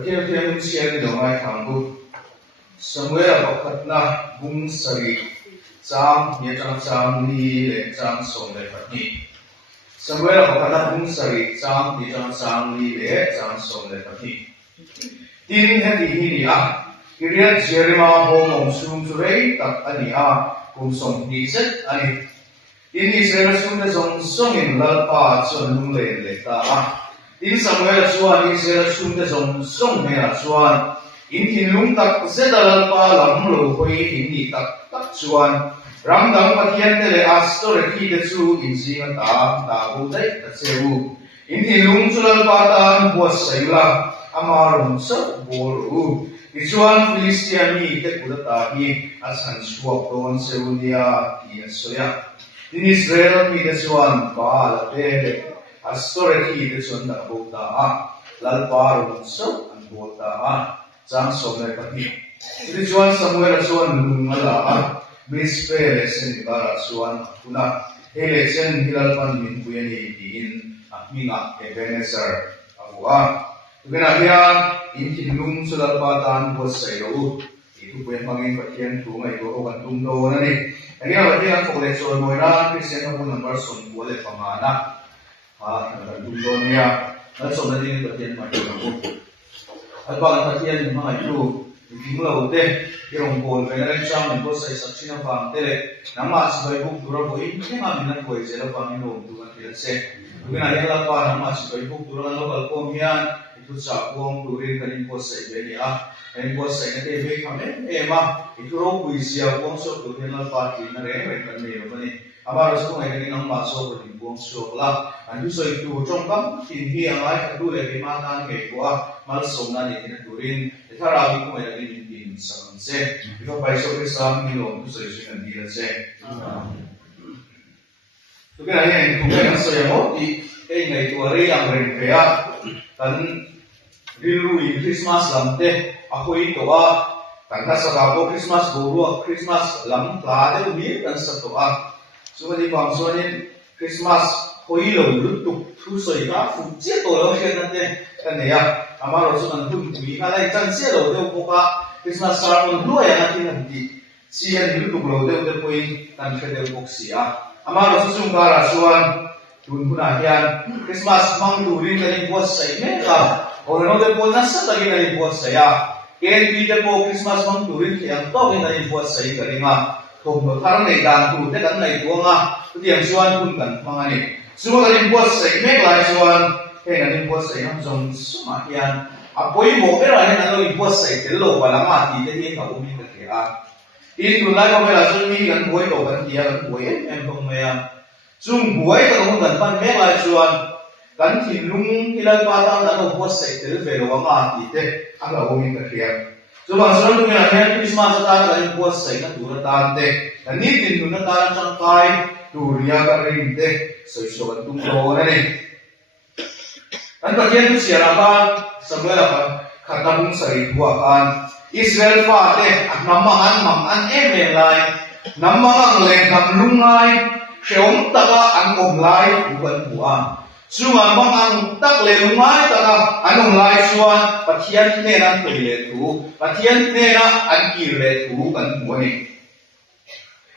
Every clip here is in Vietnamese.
ประเทศที่มันเชียร์ในดอกไม้ทางบุตรสมัยเราพัฒนาบุญสริจามเนี่ยจามนี้และจามสมเลยแบบนี้สมัยเราพัฒนาบุญสริจามเนี่ยจามนี้และจามสมเลยแบบนี้ทีนี้ให้ที่นี่อ่ะที่เรียนเชื่อมาโฮมองสูงสุดเลยตัดอันนี้อ่ะคุณสมดีเสร็จอันนี้ทีนี้เชื่อสูงแต่ส่งอินลัลปาส่วนลุงเลยตาอ่ะทีนี้สมัยเราส่วนนี้เชื่อสูงแต่ส่งเนี่ยส่วนอินทิลุงตักเสด็จลัลปาลำโลคุยอินนี่ตักส่วนรำดังปะเทียนเตเลอัสโตเรคีเดซูอินซีมันตาบุได้ตัดเซวูอินทิลุงสุลัลปาตานบัวไซละอามารุนสับบัวรูอิจวนฟิลิสเตียนีเตกุลตาฮีอาสันสวกโดนเซวูเนียที่นัสยาอินอิสราเอลมีเดชวนบาลเตเลอัสโตเรคีเดชวนตาบุตาลัลปารุนสับอันบัวตาจางสมเลยปะนี่อิจวนสมุเอลส่วนลุงมาลามิสเปเลเซนบาราส่วนคุณะเฮเลเซนฮิลัลปันมินปุยนีดินมิงะเอเบเนเซอร์อาบัวทุกนาทีอินทิลุงสุลปาตานบัวไซโลอีทุกเป็นฟังเองปะเทียนถูกไหมตัวกันตุ้มโตนั่นเองอันนี้เราที่อันโฟเลโซนโมยราคริสเตียนของนัมเบอร์ส่วนบัวเลฟังมานะกันตุ้มโตเนี่ยนั่นสมนั่นเองปะเทียนมาอยู่กับผมอันบางปะเทียนมาอยู่ที่เราเด็กที่เราโกนไปนั่นช่างมันก็ใส่สักชิ้นฟังเตะน้ำมันสบายบุกตัวเราไปที่งานนั้นก็จะเราฟังโน้ตตัวกันที่เราเสร็จทุกอย่างเราพาน้ำมันสบายบุกตัวเราเราก็มีอันitu sakwong turin kanin ko sa ibeli kanin ko sa ina tebe kami ema itu ro puisia wong so turin la pati na re kan me bani amaro so ngai kanin ang maso ko din wong so la andu so itu chong kam tin hi angai ka du le ma kan ke ko mal so na ni tin turin thara bi ko ngai kanin tin sam se ito pai so ke sam ni lo tu so isu kan di la se tu ke ai ni ko ngai so ya mo ti ei ngai tu ari ang ren pe a kan Rilui Christmas lamte akoi towa kan ta saka ko Christmas boru Christmas lam tla de mi kan sa towa so ni bang so ni Christmas hoi lo lutuk thu soi ka fu che to lo she na te kan ne ya amaro so kan hun wi ka lai chan se lo de ko ka Christmas sar on lo ya na ti na ti si ya ni lutuk lo de poi kan che de bok si a amaro so sung ka ra suan tun puna hian Christmas mang tu rin kan ko sai me ka Orang orang pun nasa lagi dari buat saya. Ken kita po Christmas mang turin yang to dari buat saya kerana kung karang dari dan tu, dekat dari buang tu yang suan pun kan mangani. Semua dari buat saya, mereka suan, dari buat saya macam semakian. Apa yang mau berani dari buat saya terlalu balang mati, jadi yang kau minta kira. Ini tu lagi kau berasal ni kan buai kau kan dia kan buai, empong maya. Sung buai kalau kan pan mereka suan. Kan hilung hilal patang na to post sa ito pero wala ite ang lawin ka kaya so bang sunod nga yan Christmas ta na post sa ito turatan de nanitin no na taran sang kai turiya ka rin de so iso kan tungro na ni an pagyan siya raban sa bala katabung sa ritwa kan Israel fa de at namangan emelay namangang lengkap lungay siyong taga ang kumlay buwan buwan Sungan bang ang tak le lumai taka anong lai suan patian ne na pile tu patian ne na an kile tu kan buani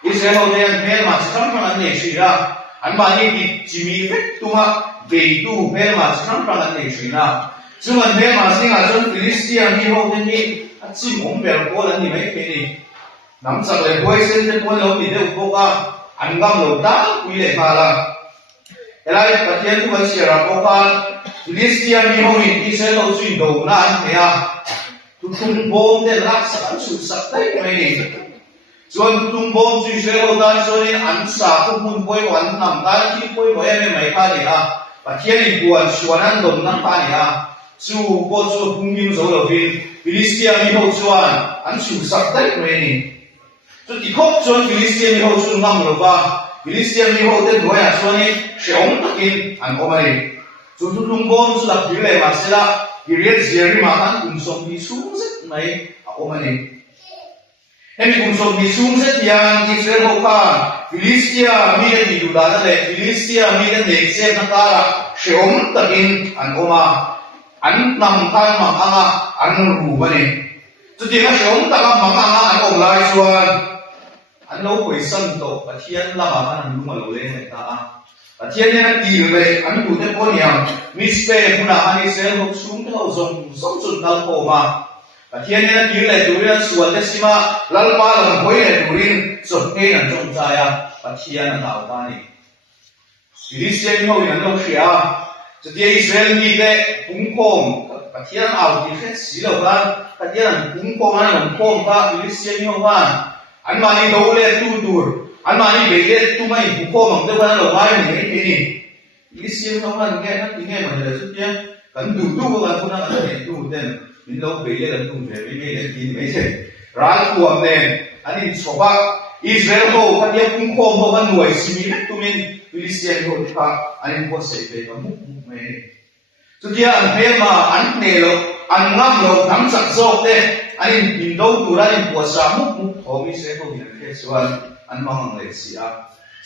Israel de mel ma sam pang ne shira an ma ni di jimi vet tu ma be tu mel ma sam pang ne shira sungan mel ma singa son Filistia ni ho de ni at sim om bel ko lan ni mai pe ni nam sak le boy sen de ko lo ni de ko ka an gam lo ta ku le ka la Elai patian tu masih rapokan Filistia ni hoin Israel au suin do na ya tutung bom de laksa susah tai mai ni Suan tutung bom su Israel dan soin an sa ku mun poi wan nam ta ki poi mo em mai ka ni ha patian ni buan suanan dom na pa ni ha su bo su pungin zo lo fin Filistia ni ho suan an susah tai mai ni so ti khop suan Filistia ni ho su ngam lo ba Filistia ni ho ten doya suani seong takin an omari so tutung bom su dak dile masela period zeri makan kumsom ni sungset mai omani Hemi kumsom ni sungset yang Israel ho ka Filistia mi di dudana le Filistia mi den lekse na kara seong takin an oma an nam kan ma anga อันรู้มานี่จุดที่มาชมตะกับมังอันองลายส่วนอันโลกวยสันโตปะเทียนละมาอันรู้มาโลเลงตาปะเทียนเนี่ยตีเลยอันรู้แต่คนยังมิสเตอร์พุนาอันนี้เซลล์หกชุ่มเท่าส่งจุดนัลโคมาปะเทียนเนี่ยตีเลยดูเรื่องส่วนเดซิมาลัลปาลังหอยเลยดูเรื่องส่วนเองอันจงใจอ่ะปะเทียนอันเอาตานี่ฟิลิสเตียนเขาอย่างโลกเสียจุดที่อิสราเอลมีแต่ปุ่งโคมปะเทียนเอาที่แค่สีเหล่านั้นปะเทียนปุ่งโคมอันนั้นโคมก็ฟิลิสเตียนเขาว่าอันมานี่ดูเลยตูดอันมานี่เบลเลยตูไม่ปุ่งโคมมันจะว่าเราไว้ไม่ได้นี่ฟิลิสเตียนเขาว่าแก่นั่นที่แก่มันเลยสุดที่กันดูกันคนนั้นกันดูเด่นมินเราเบลเลยกันดูเบลไม่ได้กินไม่ใช่ร้านตัวเนี่ยอันนี้ชาวบ้านอิสราเอลเขาปะเทียนปุ่งโคมเขาว่าหน่วยสิมีตัวมินฟิลิสเตียนเขาที่ว่าอันนี้พอเสร็จไปก็มุกไม่สุดที่อันเฮมาอันเนโลอันงั้มโลทั้งสักโซเตอันนี้บินดูตัวนั้นพอสามุกพอมีเสกเขาอย่างเทศวันอันมังเลยเสีย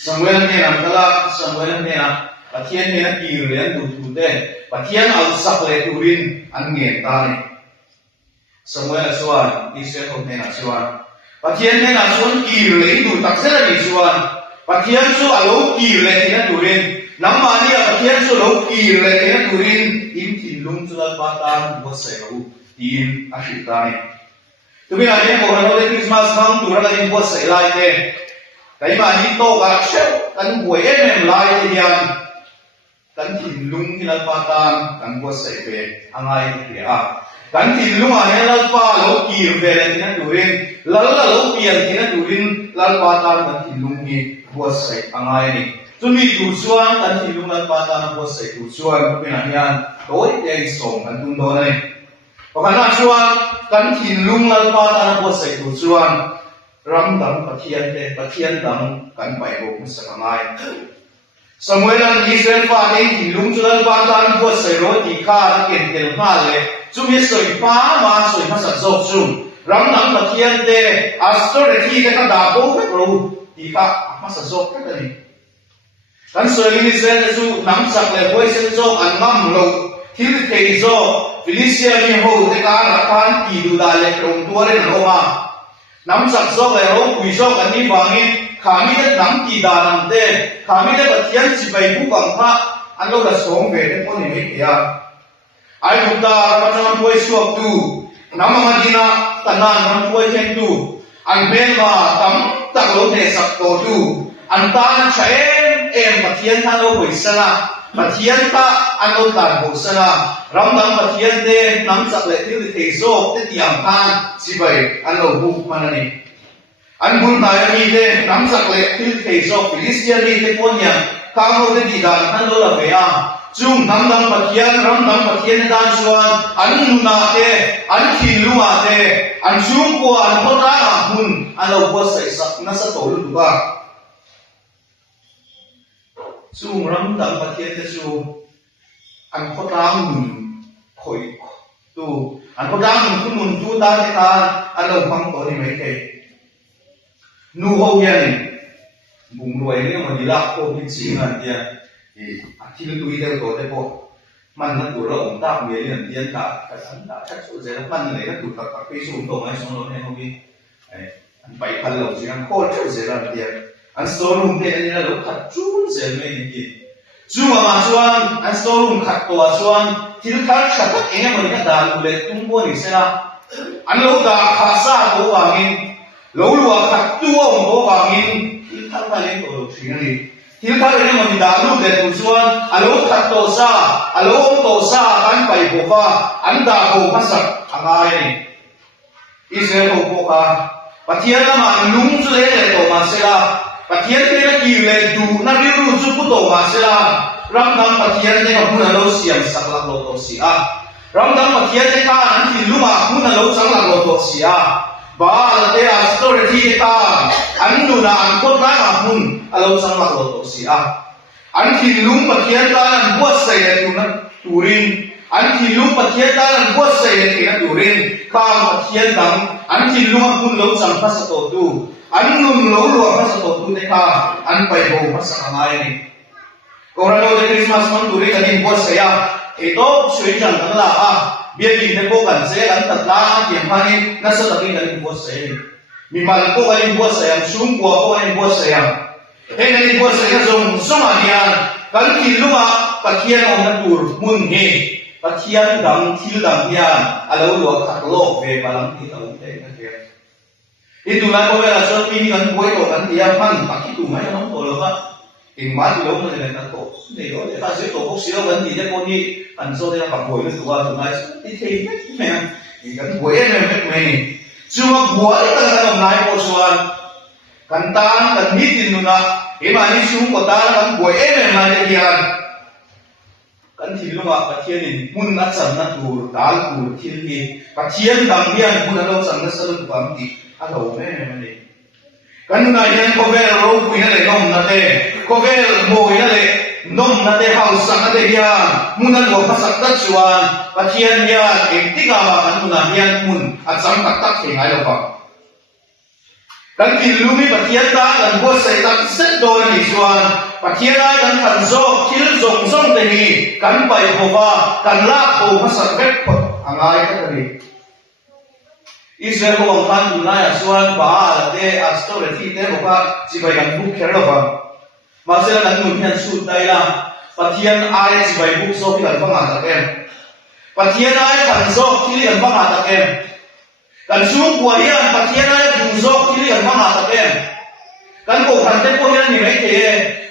สมัยนั้นเนี่ยนะก็สมัยนั้นเนี่ยนะปะเทียนเนี่ยกีเรียนดูเต้ปะเทียนเอาสักเลยดูรินอันเงียบตาเนี่ยสมัยนั้นส่วนอิสราเอลเนี่ยนะส่วนปะเทียนเนี่ยนะส่วนกีเรียนดูตักเสร็จนี่ส่วนปะเทียนส่วนเอากีเรียนเนี่ยดูรินน้ำมันเนี่ยปะเทียนส่วนเอากีเรียนเนี่ยดูรินอินทิลุงจุลปาตานวัดเสกเอาทีมอาชิตาเนี่ยทุกอย่างเนี่ยพวกเราได้คริสต์มาสทั้งตัวเราได้วัดเสกไล่เต้แต่มาที่โตกับเชฟกันหวยเอ็มไล่เทียนกันทิลุงที่ลปาตานกันวัดเสกเป็นอะไรเนี่ยกันทิลุงอันนี้ลปาเรากีเรียนเนี่ยดูรินเราเปลี่ยนเนี่ยดูรินลปาตานกันทิลุงนี่วัดเสกอะไรนี่จนมีดูส่วนกันทิลุงลปาตานวัดเสกดูส่วนเป็นอะไรอย่างโดยเองส่งกันตุ้งโดนเลยเพราะงั้นส่วนกันทิลุงลปาตานวัดเสกดูส่วนรำดังปะเทียนเตปะเทียนดังกันไปบอกมิสก์ไงสมัยนั้นอิสราเอลฟ้าเองทิลุงจุลปาตานวัดเสกโรติข้าเก่งเก่งมากเลยจุมีสวยฟ้ามาสวยมาสัตว์โซซุ่มรำดังปะเทียนเตอัสโตเรทีเตกันดาโบเฟกรูตีข้ามาสัตว์โซแค่นี้กันสวยอิสราเอลจู่น้ำสักเลยไว้เส้นโซอันมั่มโลทิลเทโซฟิลิสเตียมีโฮเตการรักพันตีดูดาเลกรงตัวเรนโรมาน้ำสักโซเลยโรกุยโซกันนี้ฟังนี้ขามีเด็ดน้ำตีดานันเตขามีเด็ดปะเทียนสิไปผู้บังคับอันเราจะส่งเวทคนนี้ไม่เกี่ยไอ้บุตรมันจะมาช่วยสวบดูน้ำมันดีนะแต่นานมันช่วยเช็ดดูอันเบลมาตั้งตักโลเดสักโตดูอันตานใช้ปะเทียนท่านเราหวยสละปะเทียนท่าอันเราตัดหวยสละรำดังปะเทียนเดน้ำสักเล็กที่เทโซที่เตียงท่านสิไปอันเราบุกมันนี่อันบุญนายมีเดน้ำสักเล็กที่เทโซฟิลิสเตียนีที่คนยังข้าวเราได้ดีดานท่านเราละเบียจุ่มน้ำดังปะเทียนรำดังปะเทียนด้านส่วนอันนุนาเตอันขิลุอาเตอันจุ่มกัวอันพอได้หุ่นอันเราบัวใส่สักนัสโตลุดูบ้าจู่รำดังปะเทียนจู่อันพอได้หุ่นคอยตู้อันพอได้หุ่นคุณหุ่นจู่ได้ที่ตาอันเราฟังตัวนี้ไม่เท่นูเขาเย็นบุ้งรวยเนี่ยมันดีละโควิดสิ่งนั้นเนี่ยที่เราดูได้ตัวได้พอมันนั่นตัวเราองค์ตาเมียเนี่ยเดียนตาแต่สันตาชัดสุดเลยมันเลยก็ถูกตัดไปสูงตัวไหมสองโลเนี่ยเขามีอันไปพันเหล่าสิ่งโคตรเจ๋งเลยเดียอันสโตร์รูมเนี่ยอันนี้เราขัดจูนเสียไม่ดีจูมาส่วนอันสโตร์รูมขัดตัวส่วนที่เราขัดชัดเองมันก็ด่าลูเล็กตุ้งบัวนี่เสียอันเราด่าข้าซาตัววางินเราลัวขัดตัวตัววางินที่ท่านมาเล่นตัวสิ่งนี้ที่ท่านเรียนมันด่าลูกเด็กตัวส่วนอันเราขัดตัวซาอันเราตัวซากันไปบอกว่าอันด่าบอกภาษาอะไรนี่อิสราเอลบอกว่าปะเทียนละมันลุงจะเล่นตัวมาเสียปะเทียนที่เรากีเล่นดูนั่นเรื่องรู้จุดตัวมาเสียรำดังปะเทียนเนี่ยกับผู้นั้นเราเสียงสักหลักโลตัวเสียรำดังปะเทียนเนี่ยข้าอันที่ลุงอ่ะผู้นั้นเราสักหลักโลตัวเสียบ้าแล้วแต่อัสโตรที่ข้าอันนู้นอันคนร้ายอ่ะผู้เราสักหลักโลตัวเสียอันที่ลุงปะเทียนข้าอันบวชเสียตัวนั้นตูรินอันที่ลุงปะเทียนข้าอันบวชเสียตัวนั้นตูรินข้าปะเทียนดังอันที่ลุงผู้เราสังพัสตัวดูอันนู้นเราลัวพัสตัวดูเนี่ยข้าอันไปบอกพัสอะไรนี่ก็เราได้คริสต์มาสมันตูรินกันนี่บวชเสียเอโต้ช่วยจังกันละ bia din te ko kan se kan tatla tiam phani na sa takin kan bo se mi mal ko kan bo se am sum ko kan bo se am he na ni bo se ka zong song adian kan ki lunga pathian om na tur mun he pathian dang thil dang hian alo lo khat lo ve balang ti lo te na ke itu la ko la so pi ni kan boi to kan dia man pakki tu mai no to lo ba in ma ti lo na le na to ne lo le ta se to ko si lo kan ti de ko ni an so de pa boi le tu wa tu mai ti thei me ni kan boi ne me ni chu ma boi ta ka nai ko chuan kan tan kan ni tin nu na e ma ni chu ko ta kan boi ne ma le hian kan thil lunga pathian in mun na chan na tur dal tur thil hi pathian dang hian mun lo chan na sal tu am ti a lo me ne kan na hian ko vel ro pu na le nom na te ko vel mo na le nom na te haus sa na te hian mun na lo phasak ta chuan pathian hian ek tika ma kan na hian mun a cham tak tak thei ngai lo ba kan thil lumi pathian ta kan bo sai tak set do ni chuan pathian ai kan khan zo thil zong zong te ni kan pai bova kan la ko phasak vek phot angai ka ni Israel ko ang kan na ya suan ba te asto le ti te ko pa si bai kan buk kher lo ba ma se la kan hian su tai la pathian ai si bai buk so ki kan panga ta kem pathian ai kan zo ki kan panga ta kem kan su kwa hian pathian ai du zo ki kan panga ta kem kan ko kan te ko hian ni mai te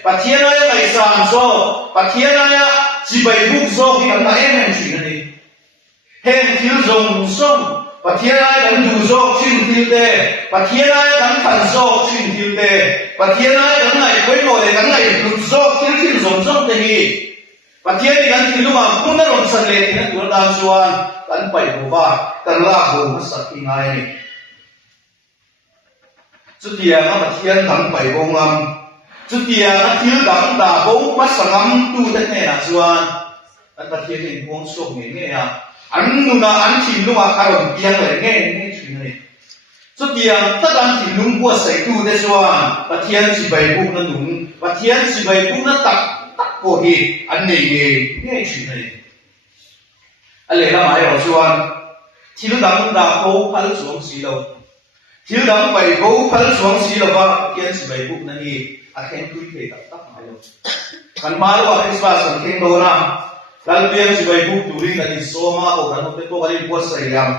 pathian ai kai sam so pathian ai si bai buk zo ki kan ta em chi na ni hen thil zong song pathian ai kan du zo chin thil te pathian ai kan khan zo chin thil te pathian ai kan ngai koi lo le kan ngai du zo thil zong zong te ni pathian ni kan thil lu ma kun na ron san le ni tu da chuan kan pai bo ba kan la bo ma sa ki ngai ni chu tia ma pathian kan pai bo ngam chu tia na thil dang da bo ma sangam tu te ne na chuan kan pathian ni bong sok ni ne ya an nu na an thil lu ma karon piang le nge nge chin ni chu tia ta kan thil lu bo sai tu de chuan pathian si bai bu na nu pathian si bai bu na tak tak ko hi an nei nge chin ni ale la mai ro chuan thil dang da ko phal chuang si lo thil dang bai ko phal chuang si lo ba pathian si bai bu na ni a khen tu the tak tak mai lo kan ma lo Christmas an khen do na kan pian si bai bu tu ri kan ni so ma ko kan te ko kan bo sai yam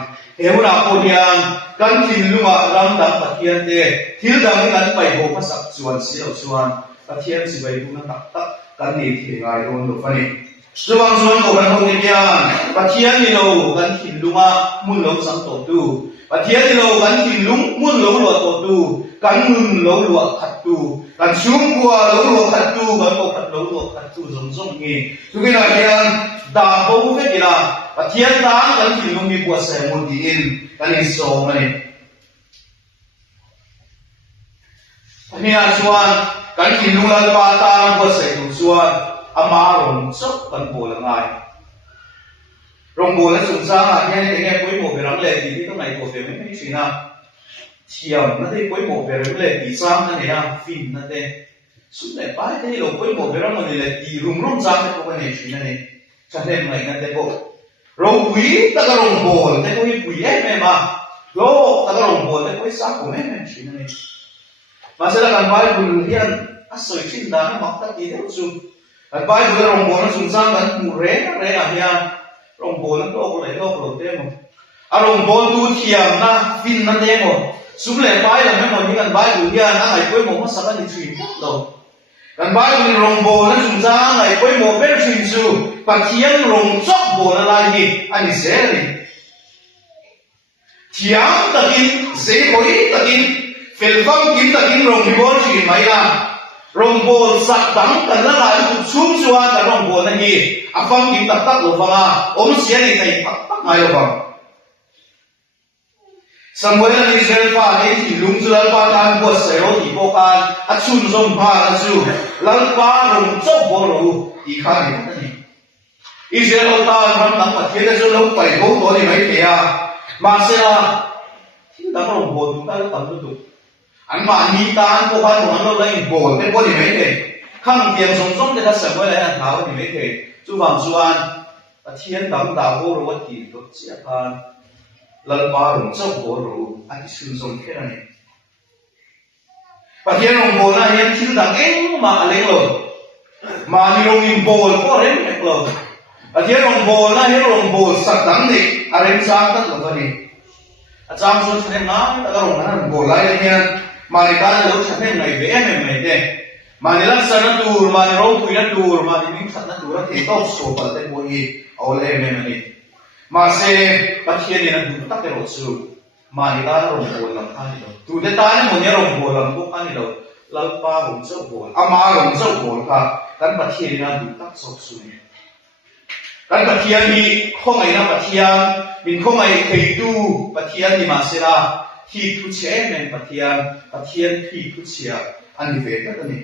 e hu na ko hian kan thil lu ma ram dang pathian te thil dang kan pai ho pa sak chuan si lo chuan pathian si bai bu na tak tak kan ni the ngai ron lo fa ni Suwang suwang ko kan hong niyan pathian ni lo kan thil lu ma mun lo sang to tu pathian ni lo kan thil lu mun lo lo to tu kan mun lo lo khat tu kan sum kwa lo lo khat tu kan ko khat lo khat tu zong zong ni tu ke na hian da bo ve ki la pathian da kan thil lu mi kwa sa mo di in kan ni so mani ani a chuan kan thil lu la pa ta ko sa tu chuan ama rong sok kan bo la ngai rong bo la sung sa ha hian ni nge poi mo be rang le ti ni to nai ko be me chi na thiam na te poi mo be rang le ti sang na ne ya fin na te su le pa te lo poi mo be rang ne le ti rum rum sa te ko ne chi na ne cha le mai na te ko rong wi ta ka rong bo te ko wi e me ma lo ta ka rong bo te ko sa ko me chi na ne ma se la kan bai bu hian a soi chin da na mak ta ti de su at bai bu rong bo na sung sang kan mu re a hian rong bo na to ko le to ko te mo a rong bo tu thiam na fin na te mo sum le bai la me mo ni kan bai bu hian a ngai koi mo ma sa kan ni thui lo kan bai bu rong bo na sung sang ngai koi mo be thui su pathian rong chok bo na lai ni ani se ni thiam takin se koi takin fel fam kin takin rong bi bo chi mai la rong bo sak dang kan la lai tu chum chuan ka rong bo na hi a fam kin tak tak lo fanga om sia ni kai tak tak mai lo fang Samuel ni Israel pa ni ti lung chu lal pa kan bo sai ro ti bo kan a chun zong pa la chu lal pa rong chok bo ro ti kha ni Israel ta ram dang pa the chu lo pai bo to ni mai te a ma se la ti dang rong bo tu ka tam tu an ma ni tan ko kan mo lo lai bo te bo ni mai te khang tiang song song te ka sa bo lai an thao ni mai te chu wang chuan ปะเทียนดำดาวโหรวัดตีตัวเจียพานลัลปาหลงเจ้าโหรูอันที่ชื่นชมแค่นั้นเองปะเทียนหลงโบนะเห็นชื่อดังเอ็งมาอะไรเลยมาในโรงอินโบลก็เร่งเอกเลยปะเทียนหลงโบนะเห็นหลงโบลสักดังนี่อะไรจ้างตั้งแต่นี้อาจารย์ส่วนฉันเองนะแต่ก็หลงนั้นโบลอะไรเนี่ยมาในการเลิกฉันเองในเวไม่เด้มาในลักษณะดูมาในโรงคุยนัดดูมาในมิตรนัดดูแล้วที่ต้องสอบแต่โมฮีเอาเลยไม่นี่มาเสปะเทียนนี่นัดดูตั้งแต่รถสูมาในการหลงโบลลำพังนี่เราดูแต่ตาเนี่ยมันเนี่ยหลงโบลลำพวกอันนี้เราลัลปาหลงเจ้าโบลอามาหลงเจ้าโบลค่ะกันปะเทียนนี่นัดดูตั้งสอบสูกันปะเทียนมีข้องไอ้นะปะเทียนมีข้องไอ้เคยดูปะเทียนที่มาเสละที่ทุเชนเป็นปะเทียนที่ทุเชียอันนี้เวทกันนี่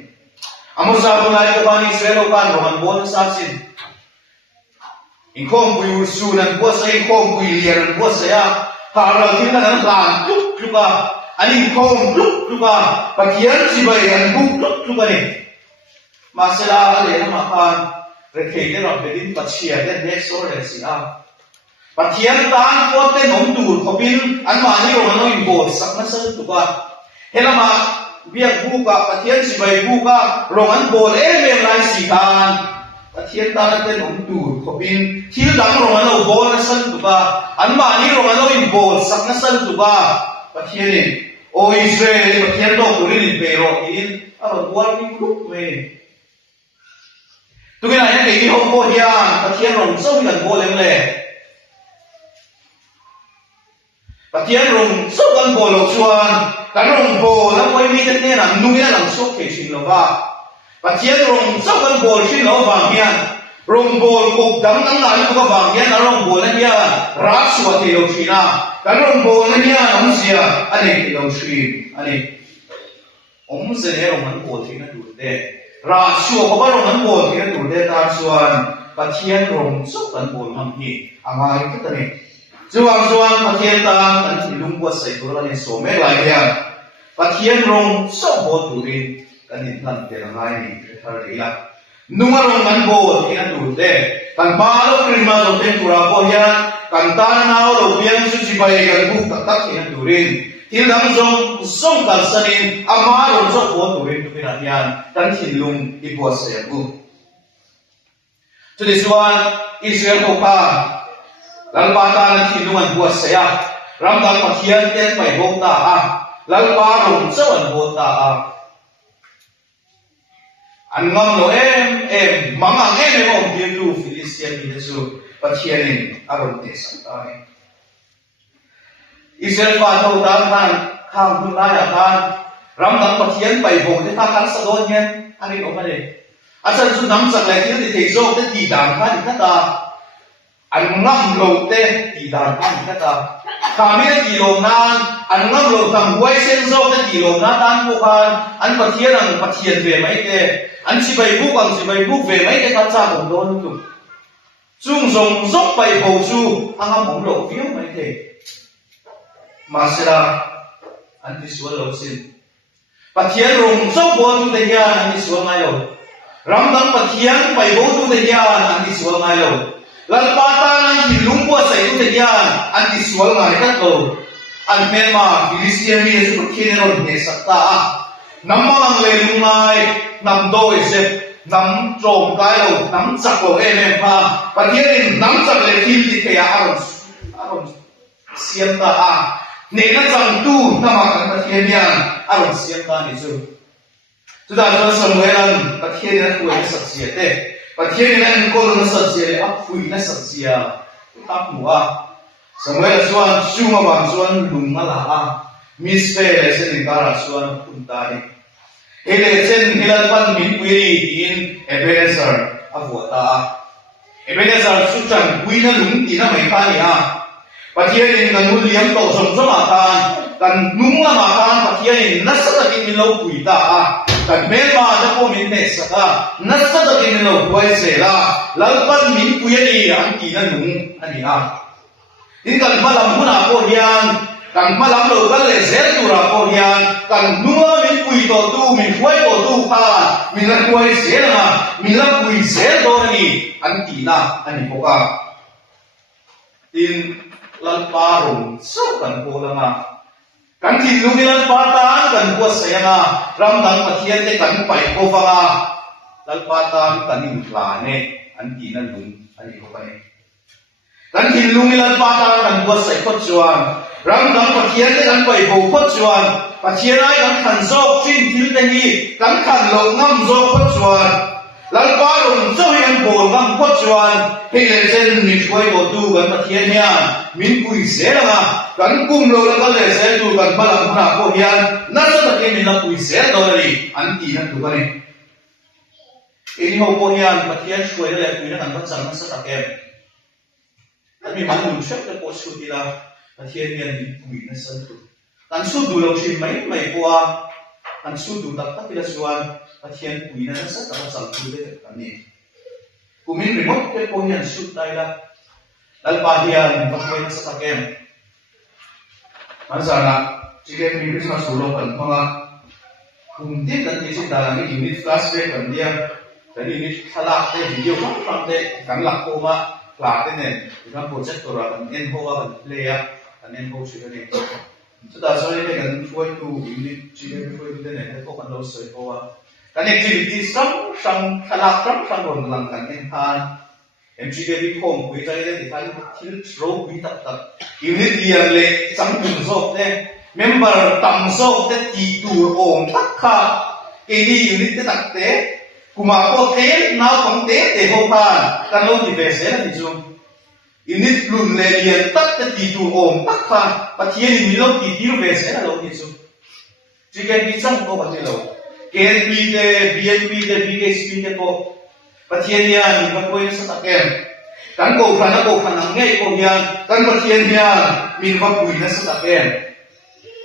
อามุสาบุลายกบานิเสโลกันโรมันโบนซาซินอินคงบุยสูนันบัวเสียอินคงบุยเลียนันบัวเสียหาเราที่นั่นหลานลุกลุกอ่ะอันนี้คงลุกลุกอ่ะปะเทียนสิบอันบุกลุกลุกอ่ะนี่มาเสลาอะไรนะมาพานเรื่องที่เราไปดิ้นปัจเจียเรื่องเล็กโซ่เรื่องสิอ่ะปะเทียนตานโคตรเต้นหนดูดขบินอันมานี่เราไม่โบสสักนั่นสิถูกป่ะเฮลมาเบียกบุกะปะเทียนสิบบุกะโรงอันโบเล่เมลายสีตานปะเทียนตานเต้นหนดูดขบินที่ดังโรงอันเราโบนั่นสิถูกป่ะอันมานี่โรงอันเราอินโบสักนั่นสิถูกป่ะปะเทียนนี่โออิสราเอลปะเทียนโลกุรินเปโรอินอันบัวนี่ลุกเมตุกินอะไรเนี่ยที่ห้องโบเฮียปะเทียนโรงเจ้ากันโบเล่มเล่ปะเทียนรงสุกันโบลชวนกันรงโบแล้วไว้มีแต่เนี่ยนะนุ่งเนี่ยหลังสุกเขชินโลว่าปะเทียนรงสุกันโบชินโลวางเฮียรงโบกุกดังตั้งหลายก็วางเฮียนะรงโบนั่นเฮียรักสวัสดิ์โลชินะกันรงโบนั่นเฮียน้ำเสียอันนี้โลชินอันนี้เสนอรงมันโบที่นั่นดูเด้รักสวัสดิ์เพราะว่ารงมันโบที่นั่นดูเด้ตามส่วนปะเทียนรงสุกันโบมันฮีอะไรก็ตัวนี้จวงปะเทียนตามอันที่ลุงบัวใส่ตัวนี้สมัยหลายเดือนปะเทียนรงสอบโบตุรินกันนี่นั่นเดี๋ยวง่ายนี่เท่าไหร่ละนุ่งรงมันโบที่นั่นดูเด้กันมาแล้วคริมาโจเทนตุราโบเฮียกันตานาวเราเพียงสุจิไปกันบุกตักที่นั่นดูรินที่ดังส่งกันสนินอามารงสอบโบตุรินตุพินาเฮียกันที่ลุงอีบัวใส่บุจุดที่ส่วนอิสราเอลเขาพาลัลปาตานันที่นุ่งบัวเสียรำดับปะเทียนเต้นไปโบตาลัลปาหลงเจ้าอันโบตาอันงอมโลมังเอ็มองเดียดูฟิลิสเตียนมิสูปะเทียนนินอารมณ์เตสันตานีอิสราเอลฟาโตตาข้ามคุณนายอาการรำดับปะเทียนไปโบที่ท่าคันสะโดนเงี้ยอันนี้ออกมาเลยอาจารย์สุนัมสักแหล่ที่ที่โจที่ตีด่างข้าที่ท่าตาอันงั้มโลเตตีด่างข้าที่ท่าตาข้ามีแต่ตีโลนั้นอันงั้มโลตั้งไว้เส้นโจที่ตีโลนั้นด้านพวกกันอันปะเทียนเวไม่เตอันสิไปบุกเวไม่เตท่าจ้าผมโดนตุกจุ่งส่งไปโบจูอันงั้มผมโลวิวไม่เตมาเสละอันที่สวนโลสินปะเทียนรงส่งโบจูเดียอันที่สวนไงโลรำดังปะเทียนไปโบจูเดียอันที่สวนไงโลลัลปาตานันที่ลุงบัวใส่จูเดียอันที่สวนไงกันโลอันเป็นมาฟิลิสเตียนีสุดที่เราเนสัตตาน้ำมันเลลุงไงน้ำโดยเสพน้ำโจมกายโลน้ำจักโลเอเมพาปะเทียนน้ำจักเลทิลที่เทียอารมณ์เสียงตาเนนัจังตูน้ำมันปะเทียนยันอารมณ์เสียงตานี่จูจุดนั้นเราสมัยนั้นปะเทียนนั้นคุยสักเสียเต้ปะเทียนนั้นก็ลงสักเสียเลยอัพคุยนั่นสักเสียอัพหัวสมัยส่วนชูมาบางส่วนลุงมาละมิสเปเลเซนิการส่วนคุณตานี่เฮเลเซนฮิลันปันมินปุยอินเอเบเนซาร์อวัวตาเอเบเนซาร์สุจันปุยนั่นลุงตีน่าไม่ขานี่ปะเทียนนั้นกันมุลเลียมโตสมมากันนุ่งมากันปะเทียนนัสตะกินมิโลปุยตากันเมมาจะพอมินเนสกานัสตะกินมิโลปุยเสลาลัลปันมินปุยนี่อันตีนั่นลุงอันนี้นี่กันมาลำหุ่นอาโคเฮียนกันมาลำโลกันเลยเซลตุราโคเฮียนกันนัวมินปุยโตตูมินคุยโตตูพามินละคุยเซลนะมินละคุยเซลโดนี่อันตีน่ะอันนี้พวก tin lalparong so kan ko langa kan thilung lalpatan kan ko sayanga ramdang pathian te kan pai ko wanga lalpatan kanin plane an tinan lung ani ko pai kan thilung lalpatan kan ko sai ko chuan ramdang pathian te kan pai ko ko chuan pathian ai kan khan zok chin thil te hi kan khan lo ngam zok ko chuan lalparong so hian bol ngam ko chuan hele chen ni khoi ko tu kan pathian hian min pui selanga kan kum lo la le sel tu kan balang na ko hian na sa takin ni na pui sel do ri an ti na tu bani ini ho ko hian pathian khoi le pui na kan ba chang na sa takem ani man lu chek te ko su ti la pathian hian ni pui na san tu kan su du lo chin mai ko a kan su du tak tak la suan pathian pui na sa ta chang tu le ani kumin remote te ko hian su tai la lalpahian bakoi sa takem Mansana, jika Christmas sulung kan mga kuntin dan isi dalam unit flashback kan dia dan unit halak deh video kan deh kan lakko ma klate ne kan projector kan enho kan play kan enho sih kan sudah soalnya kan tuai tu unit jika tuai tu ne itu kan lo soi hoa kan activity sam halak sam orang kan enhan MGK bi khom kui tai le dikan thil thro bi tak tak unit lian le cham tum sok te member tam sok te ti tur om tak kha ke ni unit te tak te kuma ko te na kom te ho phan kan lo ti ve se la ni chu unit plun le lian tak te ti tur om tak kha pathian ni lo ti ti ve se la lo ni chu jikan bi chang ko ba te lo KNP te BNP te BKSP te ko pathian hian ni bakoi sa takem kan ko khana ngai ko hian kan pathian hian min bakoi na sa takem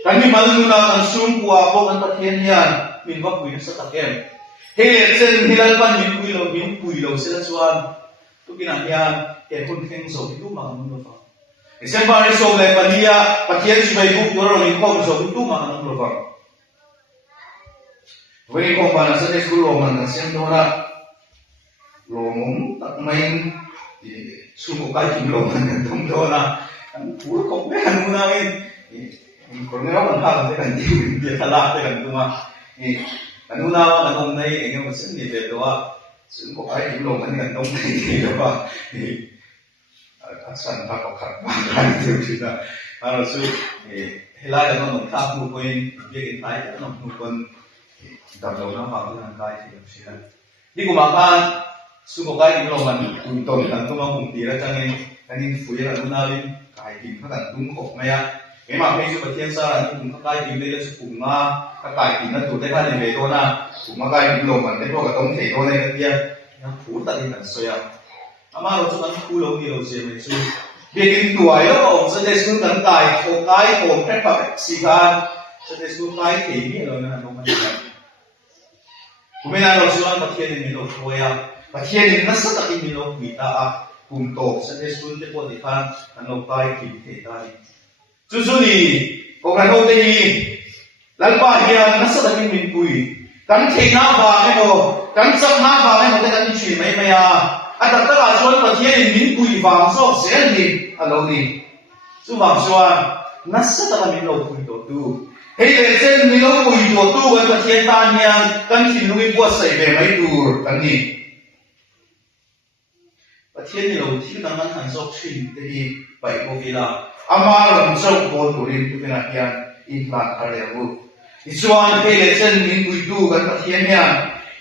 kan ni maluna kan sum kwa ko kan pathian hian min bakoi na sa takem hele chen hilal pan min pui lo sila chuan tu kina hian ke hun theng so tu ma mun lo fa December so le pania pathian si bai bu ro ni ko so tu ma mun lo fa When ko pa na sa school lo man sen do na lomong tak main sumo kai kim lomong kan tong do na kan pur ko me kan una in ko ne ron ha kan dia thala te kan tuma kan una wa kan nei enge mo sen ni te do wa sumo kai kim lomong kan tong nei do wa san ta ko khat ba kan tu chi na ara su helai da no ta pu ko in ye in tai ta no pu kon dam lo na ma kan kai chi na ni ko ma kan sumo kai di lo man tung tong kan tu ma hum ti ra chang ni kanin fui ra na lin kai din ka kan tung khok ma ya me ma pe su pathian sa ni tung ka kai din le su kum ma ka kai din na tu de ka ni ve to na kum ma kai din lo man de to ka tong thei to ne ka tia na phu ta ni kan so ya ama lo chu kan khu lo ni lo se me su de kin tu ai lo ong sa de su kan kai ko kai ko pe pa si kan sa de su kai thei ni lo na no ma ni kumena lo su an pathian ni lo so ya pathian in nasa takin ni lo kita kum to sa school te po di kan ano kai ki te dai su ni ko kan ho te ni lalpa hian nasa takin min pui kan the na ba me ko kan sak na ba me ko te kan chi mai mai a ta ta la chuan pathian in min pui wang so sel ni alo ni su wang chuan nasa takin min lo pui to tu hei le chen min lo pui to tu kan pathian ta hian kan thin lui po sai ve mai tur kan ni pathian ni lo thil kan man han zok thin te hi pai ko vila ama ram zok bol turin tu na hian in plan are bu ichuan he le chen min pui tu kan pathian hian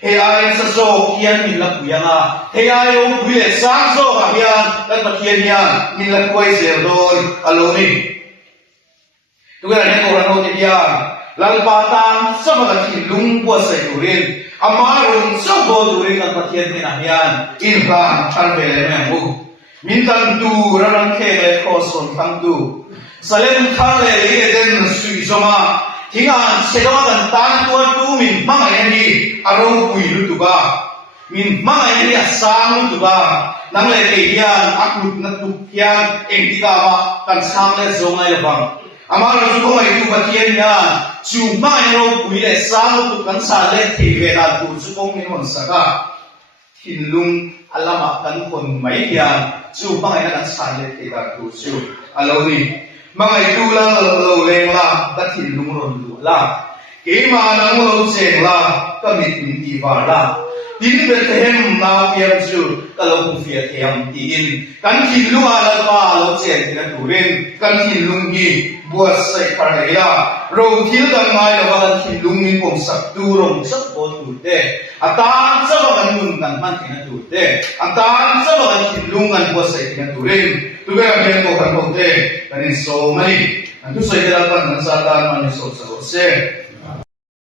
he ai sa zok hian min la puyanga he ai o pui le sang zok a hian kan pathian hian min la koi zel doi aloni tu kan ne ko ran ho ti dia lal patang sa ma thin lung po sai turin amarun sobo during ang pathian ni Nahyan inhan tanbele membu mintan tu ralang kele koson tangdu salen thale eden sui zoma hingan sedawa kan tan tua tu min mangayani aro kuilu tuba min mangayani asang tuba nang le keian akut na tukyan engtikama kan sang le zongai lebang amar su mai tu pathian ya su mai ro pui le sang tu kan sa le thi ve da tu su kong ni mon saka ทินลุงอัลลามะกันคนไม่ยานจูบางไอ้นั่นสารเล็กเอกาดูจูอัลลอฮ์นี่บางไอ้ดูละเราเลงละก็ทินลุงรอนดูละเกี่ยมานังเราเจงละก็มีถึงที่วาละดินเป็นเต็มนาเพียงจูก็เราผู้เฟียเทียมตีนกันทินลุงอะไรก็เราเจงที่นั่นดูเร่งกันทินลุงยี่บัวใส่คาร์เนล่าเราทิลกันไม่เรากันทินลุงมีผมสักดูรงสักโบดูเดอัตานจะว่ากันมุนกันมันที่นั่นดูเดอัตานจะว่ากันทินลุงกันบัวใส่ที่นั่นดูเร่งตัวเองเป็นคนกันหมดเดกันนี่โซไม่อันทุกสิ่งที่เราทำนั้นซาตานมันนี่โซเซ